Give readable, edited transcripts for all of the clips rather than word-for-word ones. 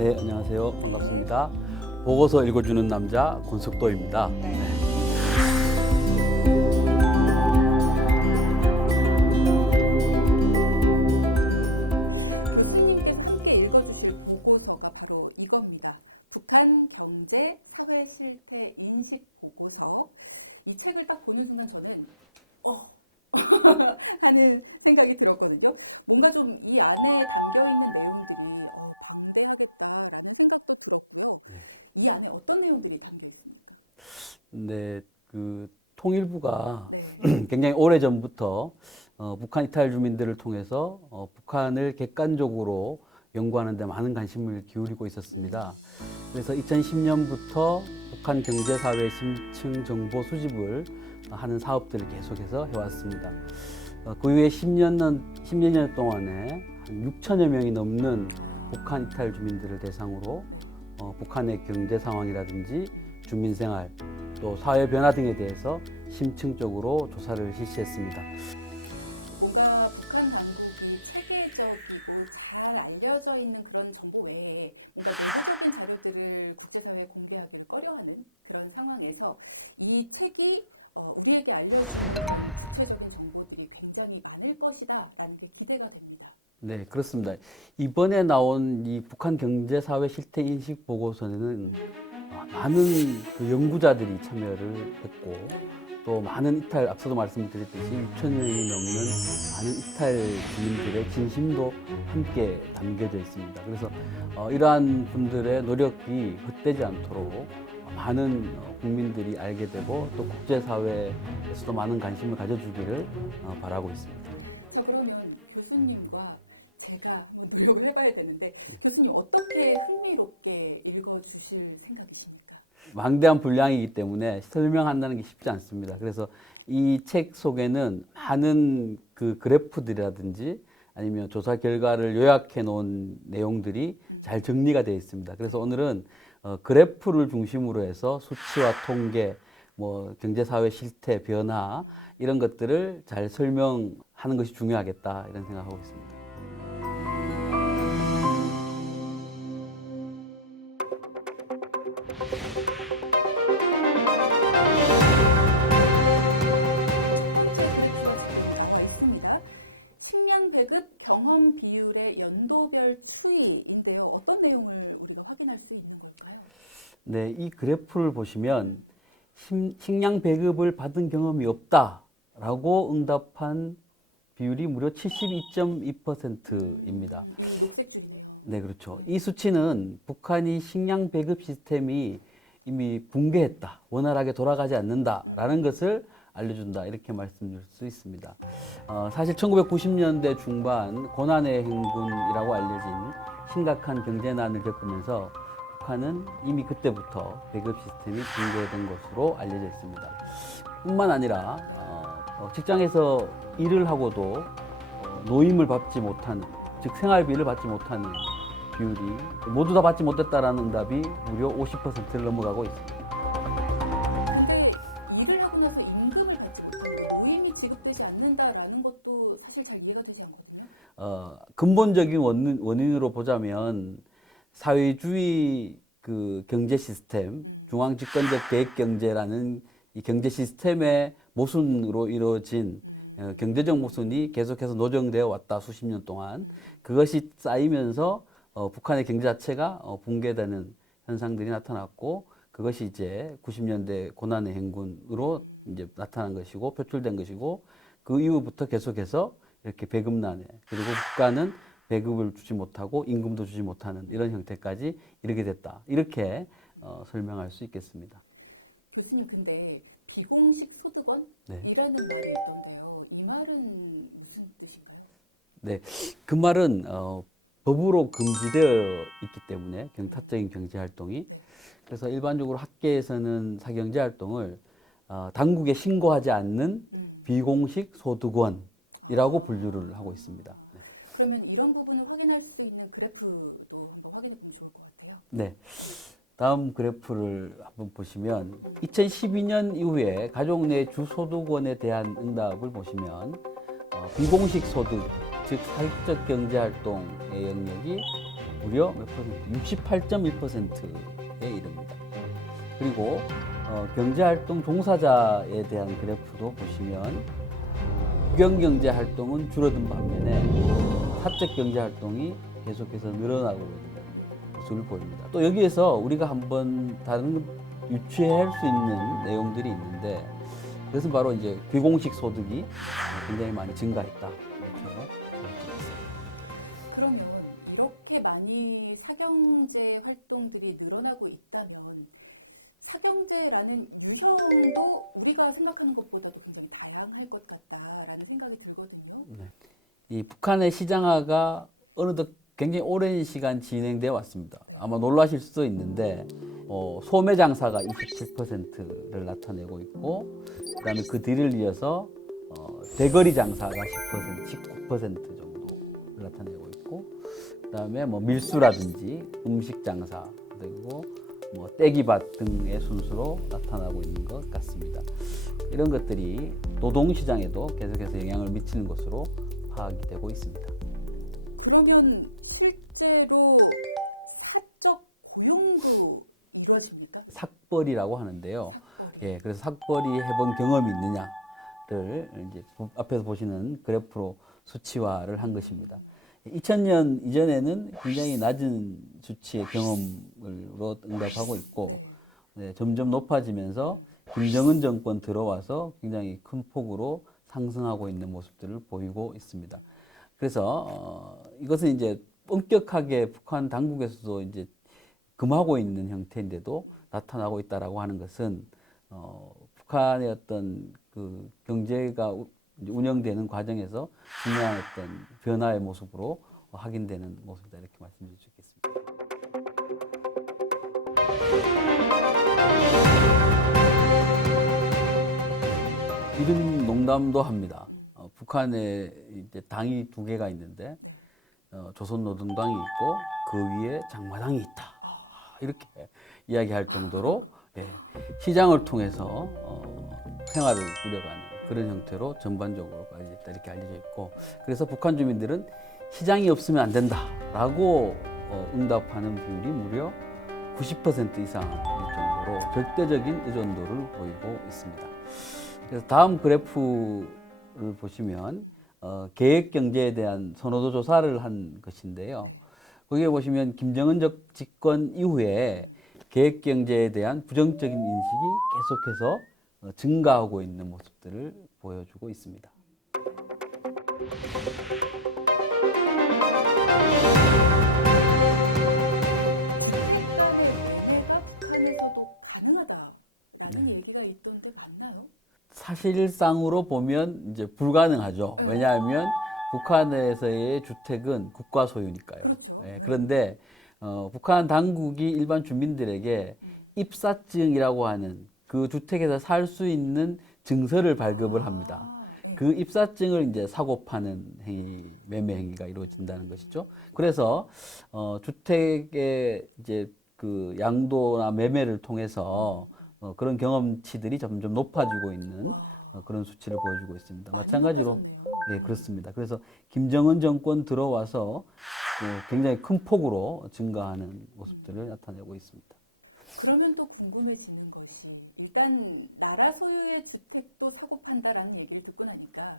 네, 안녕하세요. 반갑습니다. 보고서 읽어주는 남자 권석도입니다. 교수님께 함께 읽어주실 보고서가 바로 이겁니다. 북한 경제 사회 실태 인식 보고서. 이 책을 딱 보는 순간 저는 하는 생각이 들었거든요. 뭔가 좀 이 안에 담겨 있는 내용들이 이 안에 어떤 내용들이 담겨 있습니까? 네, 통일부가 네. 굉장히 오래 전부터 북한 이탈 주민들을 통해서 북한을 객관적으로 연구하는 데 많은 관심을 기울이고 있었습니다. 그래서 2010년부터 북한 경제사회 심층 정보 수집을 하는 사업들을 계속해서 해왔습니다. 그 이후에 10년 동안에 한 6천여 명이 넘는 북한 이탈 주민들을 대상으로 북한의 경제 상황이라든지 주민생활, 또 사회 변화 등에 대해서 심층적으로 조사를 실시했습니다. 뭔가 북한 당국이 체계적이고 잘 알려져 있는 그런 정보 외에 뭔가 내부적인 자료들을 국제사회에 공개하기 꺼려하는 그런 상황에서 이 책이 우리에게 알려주는 구체적인 정보들이 굉장히 많을 것이다라는 게 기대가 됩니다. 네, 그렇습니다. 이번에 나온 이 북한 경제사회 실태 인식 보고서는 많은 연구자들이 참여를 했고, 또 많은 앞서도 말씀드렸듯이 6천 명이 넘는 많은 이탈 주민들의 진심도 함께 담겨져 있습니다. 그래서 이러한 분들의 노력이 헛되지 않도록 많은 국민들이 알게 되고, 또 국제사회에서도 많은 관심을 가져주기를 바라고 있습니다. 자, 그러면 교수님과 제가 노력을 해봐야 되는데 교수님 어떻게 흥미롭게 읽어주실 생각이십니까? 방대한 분량이기 때문에 설명한다는 게 쉽지 않습니다. 그래서 이 책 속에는 많은 그래프들이라든지 아니면 조사 결과를 요약해 놓은 내용들이 잘 정리가 되어 있습니다. 그래서 오늘은 그래프를 중심으로 해서 수치와 통계, 경제사회 실태, 변화 이런 것들을 잘 설명하는 것이 중요하겠다 이런 생각하고 있습니다. 식량 배급 경험 비율의 연도별 추이인데요. 어떤 내용을 우리가 확인할 수 있는 걸까요? 네, 이 그래프를 보시면 식량 배급을 받은 경험이 없다라고 응답한 비율이 무려 72.2%입니다. 녹색 줄이네요. 네, 그렇죠. 이 수치는 북한이 식량 배급 시스템이 이미 붕괴했다, 원활하게 돌아가지 않는다라는 것을 알려준다 이렇게 말씀드릴 수 있습니다. 사실 1990년대 중반 고난의 행군이라고 알려진 심각한 경제난을 겪으면서 북한은 이미 그때부터 배급 시스템이 붕괴된 것으로 알려져 있습니다. 뿐만 아니라 직장에서 일을 하고도 노임을 받지 못하는, 즉 생활비를 받지 못하는 비율이 모두 다 받지 못했다라는 응답이 무려 50%를 넘어가고 있습니다. 일을 하고 나서 임금을 받지 못하고 노임이 지급되지 않는다라는 것도 사실 잘 이해가 되지 않거든요. 근본적인 원인으로 보자면 사회주의 경제 시스템, 중앙 집권적 계획 경제라는 이 경제 시스템의 모순으로 이루어진 경제적 모순이 계속해서 노정되어 왔다 수십 년 동안. 그것이 쌓이면서 북한의 경제 자체가 붕괴되는 현상들이 나타났고, 그것이 이제 90년대 고난의 행군으로 이제 나타난 것이고 표출된 것이고, 그 이후부터 계속해서 이렇게 배급난에, 그리고 국가는 배급을 주지 못하고 임금도 주지 못하는 이런 형태까지 이르게 됐다. 이렇게 설명할 수 있겠습니다. 교수님, 근데 비공식 소득원? 네. 이라는 말이 있던데요. 이 말은 무슨 뜻인가요? 네, 그 말은 법으로 금지되어 있기 때문에 타적인 경제 활동이, 그래서 일반적으로 학계에서는 사경제 활동을 당국에 신고하지 않는 비공식 소득원이라고 분류를 하고 있습니다. 그러면 이런 부분을 확인할 수 있는 그래프도 한번 확인해 보면 좋을 것 같아요. 네. 다음 그래프를 한번 보시면 2012년 이후에 가족 내 주소득원에 대한 응답을 보시면 비공식 소득, 즉 사익적 경제활동의 영역이 무려 몇 퍼센트? 68.1%에 이릅니다. 그리고 경제활동 종사자에 대한 그래프도 보시면 국영경제 활동은 줄어든 반면에 사적 경제 활동이 계속해서 늘어나고 있는 모습을 보입니다. 또 여기에서 우리가 한번 다른 유추할 수 있는 내용들이 있는데 그것은 바로 이제 비공식 소득이 굉장히 많이 증가했다. 이렇게 볼 수 있습니다. 그러면 이렇게 많이 사경제 활동들이 늘어나고 있다면 사경제라는 유형도 우리가 생각하는 것보다도 굉장히 다양할 것 같다라는 생각이 들거든요. 네. 이 북한의 시장화가 어느덧 굉장히 오랜 시간 진행되어 왔습니다. 아마 놀라실 수도 있는데 소매 장사가 27%를 나타내고 있고 그다음에 그 뒤를 이어서 대거리 장사가 10%, 19% 정도를 나타내고 있고 그다음에 뭐 밀수라든지 음식 장사 그리고 뭐 떼기밭 등의 순수로 나타나고 있는 것 같습니다. 이런 것들이 노동시장에도 계속해서 영향을 미치는 것으로 파악이 되고 있습니다. 그러면 실제로 사적 고용도 이루어집니까? 삭벌이라고 하는데요. 예, 그래서 삭벌이 해본 경험이 있느냐를 이제 앞에서 보시는 그래프로 수치화를 한 것입니다. 2000년 이전에는 굉장히 낮은 수치의 경험으로 응답하고 있고 네, 점점 높아지면서 김정은 정권 들어와서 굉장히 큰 폭으로 상승하고 있는 모습들을 보이고 있습니다. 그래서 이것은 이제 엄격하게 북한 당국에서도 이제 금하고 있는 형태인데도 나타나고 있다라고 하는 것은 북한의 어떤 그 경제가 운영되는 과정에서 중요한 어떤 변화의 모습으로 확인되는 모습이다 이렇게 말씀드릴 수 있겠습니다. 이런 농담도 합니다. 북한에 이제 당이 두 개가 있는데 조선노동당이 있고 그 위에 장마당이 있다. 이렇게 이야기할 정도로 예, 시장을 통해서 생활을 꾸려가는 그런 형태로 전반적으로까지 있다 이렇게 알려져 있고 그래서 북한 주민들은 시장이 없으면 안 된다라고 응답하는 비율이 무려 90% 이상일 정도로 절대적인 의존도를 보이고 있습니다. 그래서 다음 그래프를 보시면 계획 경제에 대한 선호도 조사를 한 것인데요. 거기에 보시면 김정은 집권 이후에 계획 경제에 대한 부정적인 인식이 계속해서 증가하고 있는 모습들을 보여주고 있습니다. 매매가 북한에서도 가능하다라는 얘기가 있던데 맞나요? 사실상으로 보면 이제 불가능하죠. 왜냐하면 북한에서의 주택은 국가 소유니까요. 그렇죠. 예, 그런데 북한 당국이 일반 주민들에게 입사증이라고 하는 그 주택에서 살 수 있는 증서를 발급을 합니다. 그 입사증을 이제 사고 파는 행위, 매매 행위가 이루어진다는 것이죠. 그래서 주택의 이제 그 양도나 매매를 통해서 그런 경험치들이 점점 높아지고 있는 그런 수치를 보여주고 있습니다. 마찬가지로 예, 그렇습니다. 그래서 김정은 정권 들어와서 굉장히 큰 폭으로 증가하는 모습들을 나타내고 있습니다. 그러면 또 궁금해지는 것이 일단 나라 소유의 주택도 사고 판다라는 얘기를 듣고 나니까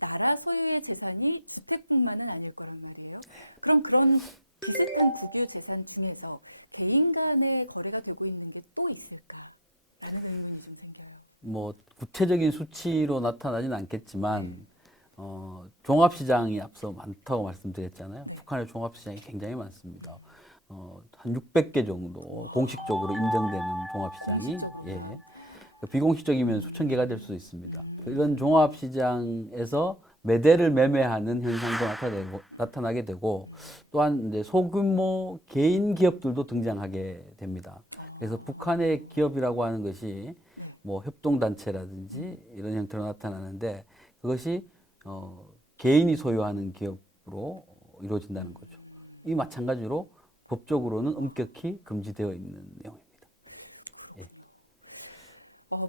나라 소유의 재산이 주택뿐만은 아닐 거란 말이에요. 그럼 그런 비슷한 국유 재산 중에서 개인 간의 거래가 되고 있는 게 또 있을까? 라는 의문이 좀 생겨요. 뭐 구체적인 수치로 나타나진 않겠지만 종합시장이 앞서 많다고 말씀드렸잖아요. 북한의 종합시장이 굉장히 많습니다. 한 600개 정도 공식적으로 인정되는 종합시장이 예, 비공식적이면 수천 개가 될 수 있습니다. 이런 종합시장에서 매대를 매매하는 현상도 나타나게 되고 또한 이제 소규모 개인 기업들도 등장하게 됩니다. 그래서 북한의 기업이라고 하는 것이 뭐 협동단체라든지 이런 형태로 나타나는데 그것이 개인이 소유하는 기업으로 이루어진다는 거죠. 이 마찬가지로 법적으로는 엄격히 금지되어 있는 내용입니다. 예.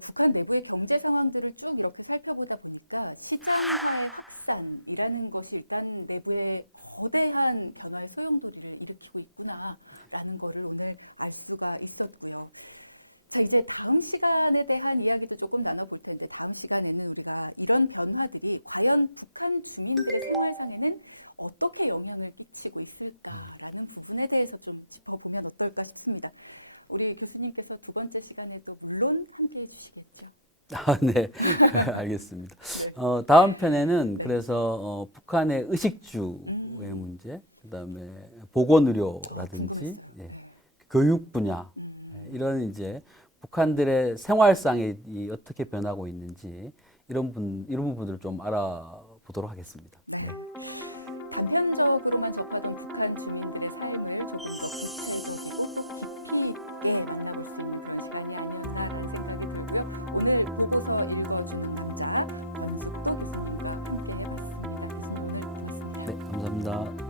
북한 내부의 경제 상황들을 쭉 이렇게 살펴보다 보니까 시장화 확산이라는 것이 일단 내부에 거대한 변화의 소용돌이를 일으키고 있구나라는 거를 오늘 알 수가 있었고요. 자, 이제 다음 시간에 대한 이야기도 조금 나눠볼 텐데 다음 시간에는 우리가 이런 변화들이 과연 북한 주민들의 생활상에는 어떻게 영향을 미치고 있을까라는 부분에 대해서 좀 짚어보면 어떨까 싶습니다. 우리 교수님께서 두 번째 시간에도 물론 함께해 주시겠죠. 아, 네, 알겠습니다. 다음 편에는 그래서 북한의 의식주의 문제, 그다음에 보건의료라든지 교육 분야 이런 이제 북한들의 생활상이 어떻게 변하고 있는지 이런 부분들을 좀 알아보도록 하겠습니다. 네. 단편적으로만 접하던 북한 주민들의 삶을 조금 더 깊이 있게 만나볼 수 있는 그런 시간이 아니었나 생각이 들고요. 오늘 보고서 읽어주는 남자 연습도 교수님과 함께 해봤습니다. 네, 감사합니다.